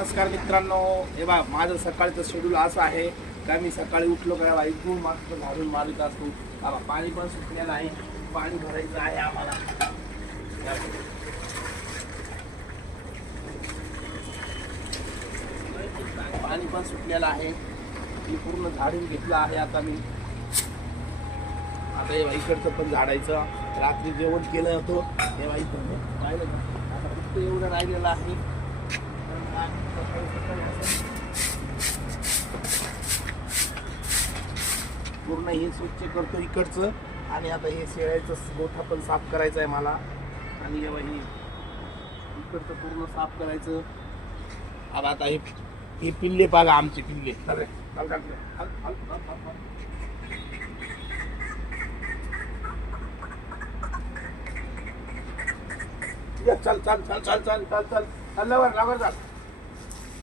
नमस्कार मित्रांनो, हे बघा माझं सकाळचं शेड्यूल असं आहे का मी सकाळी उठलो का बा इथून मस्त झाडून मारित असतो. बाबा पाणी पण सुटलेलं आहे, पाणी भरायचं आहे आम्हाला. पाणी पण सुटलेलं आहे, मी पूर्ण झाडून घेतलं आहे. आता मी हे इकडचं पण झाडायचं. रात्री जेवण केलं होतं हे इकडं राहिलं ना, आता फक्त एवढं राहिलेलं आहे. पूर्ण हे स्वच्छ करतो इकडचं, आणि आता हे शेळ्याचं गोठा पण साफ करायचं आहे मला. आणि हे इकडचं पूर्ण साफ करायचं. आता हे पिल्ले बघा, आमचे पिल्ले. चल चल चल चल चल चल चल चल लवकर लवकर चल.